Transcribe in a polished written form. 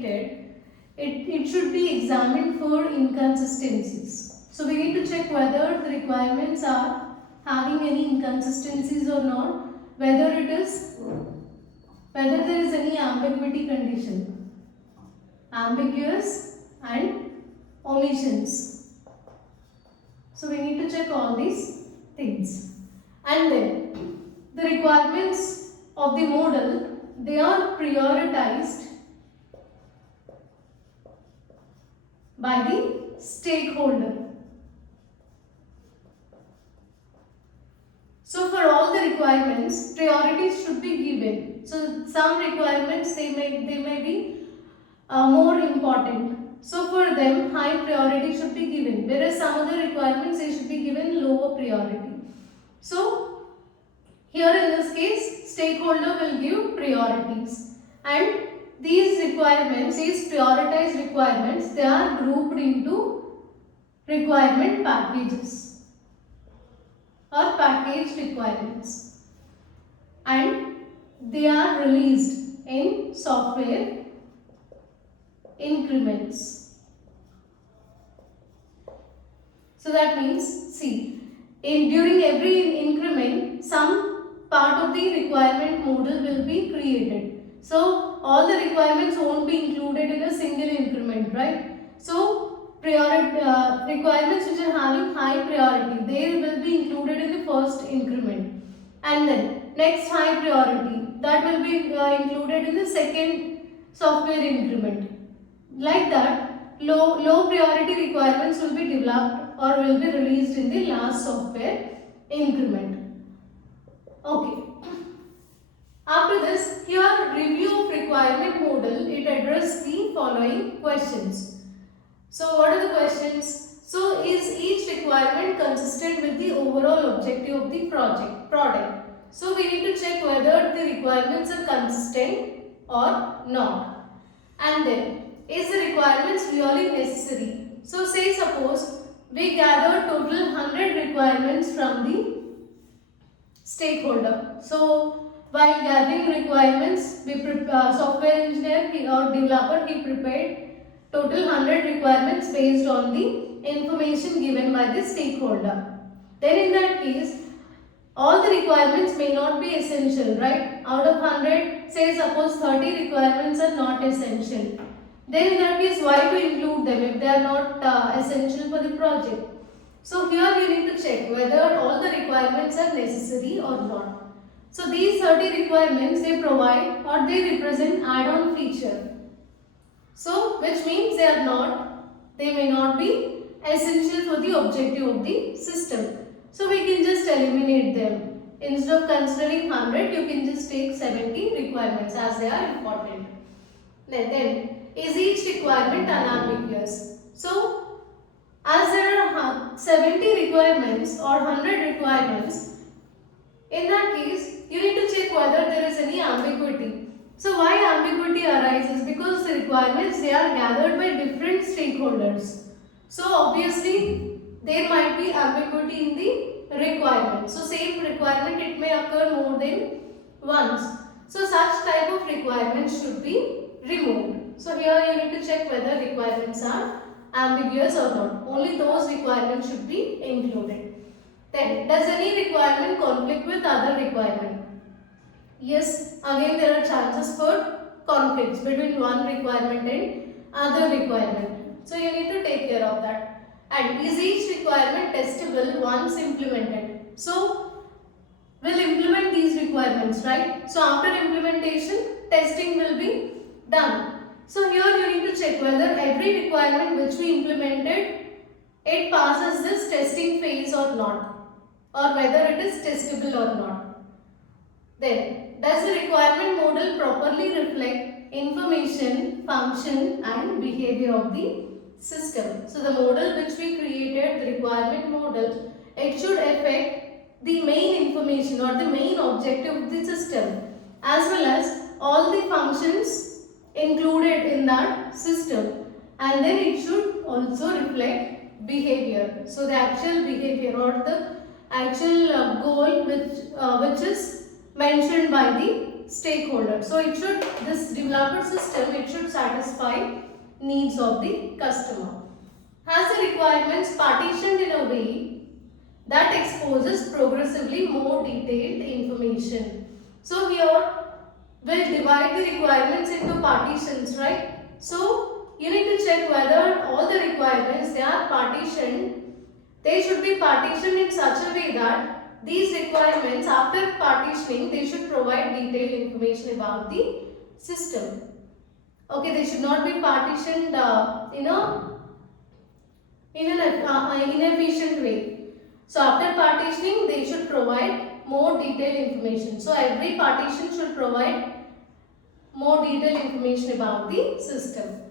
created, it should be examined for inconsistencies. So we need to check whether the requirements are having any inconsistencies or not, whether there is any ambiguity condition, ambiguous and omissions. So we need to check all these things. And then the requirements of the model, they are prioritized by the stakeholder. So for all the requirements, priorities should be given. So some requirements they may be more important. So for them, high priority should be given, whereas some other requirements they should be given lower priority. So here in this case, stakeholder will give priorities, and these requirements, these prioritized requirements, they are grouped into requirement packages or packaged requirements, and they are released in software increments. So that means, see, during every increment, some part of the requirement model will be created. So all the requirements won't be included in a single increment, right? So requirements which are having high priority, they will be included in the first increment, and then next high priority, that will be included in the second software increment. Like that, low priority requirements will be developed or will be released in the last software increment. Okay. After this, here review of requirement model, it addresses the following questions. So what are the questions? So is each requirement consistent with the overall objective of the product? So we need to check whether the requirements are consistent or not. And then, is the requirements really necessary? So say suppose we gather total 100 requirements from the stakeholder. So while gathering requirements, software engineer or developer, he prepared total 100 requirements based on the information given by the stakeholder. Then in that case, all the requirements may not be essential, right? Out of 100, say suppose 30 requirements are not essential. Then in that case, why to include them if they are not essential for the project? So here we need to check whether all the requirements are necessary or not. So these 30 requirements, they provide or they represent add-on feature. So which means they may not be essential for the objective of the system. So we can just eliminate them. Instead of considering 100, you can just take 70 requirements as they are important. Then, is each requirement unambiguous? So, as there are 70 requirements or 100 requirements, in that case, you need to check whether there is any ambiguity. So, why ambiguity arises? Because the requirements, they are gathered by different stakeholders. So, obviously, there might be ambiguity in the requirement. So, same requirement, it may occur more than once. So, such type of requirements should be removed. So here you need to check whether requirements are ambiguous or not. Only those requirements should be included. Then, does any requirement conflict with other requirement? Yes, again there are chances for conflicts between one requirement and other requirement. So you need to take care of that. And is each requirement testable once implemented? So we'll implement these requirements, right? So after implementation, testing will be done. So here you need to check whether every requirement which we implemented, it passes this testing phase or not, or whether it is testable or not. Then, does the requirement model properly reflect information, function and behavior of the system? So the model which we created, the requirement model, it should affect the main information or the main objective of the system, as well as all the functions included in that system, and then it should also reflect behavior. So the actual behavior or the actual goal which is mentioned by the stakeholder. So it should, this developer system, it should satisfy needs of the customer. Has the requirements partitioned in a way that exposes progressively more detailed information. So here we'll divide the requirements into partitions, right? So you need to check whether all the requirements, they are partitioned. They should be partitioned in such a way that these requirements, after partitioning, they should provide detailed information about the system. Okay, they should not be partitioned in an inefficient way. So after partitioning, they should provide more detailed information. So every partition should provide more detailed information about the system.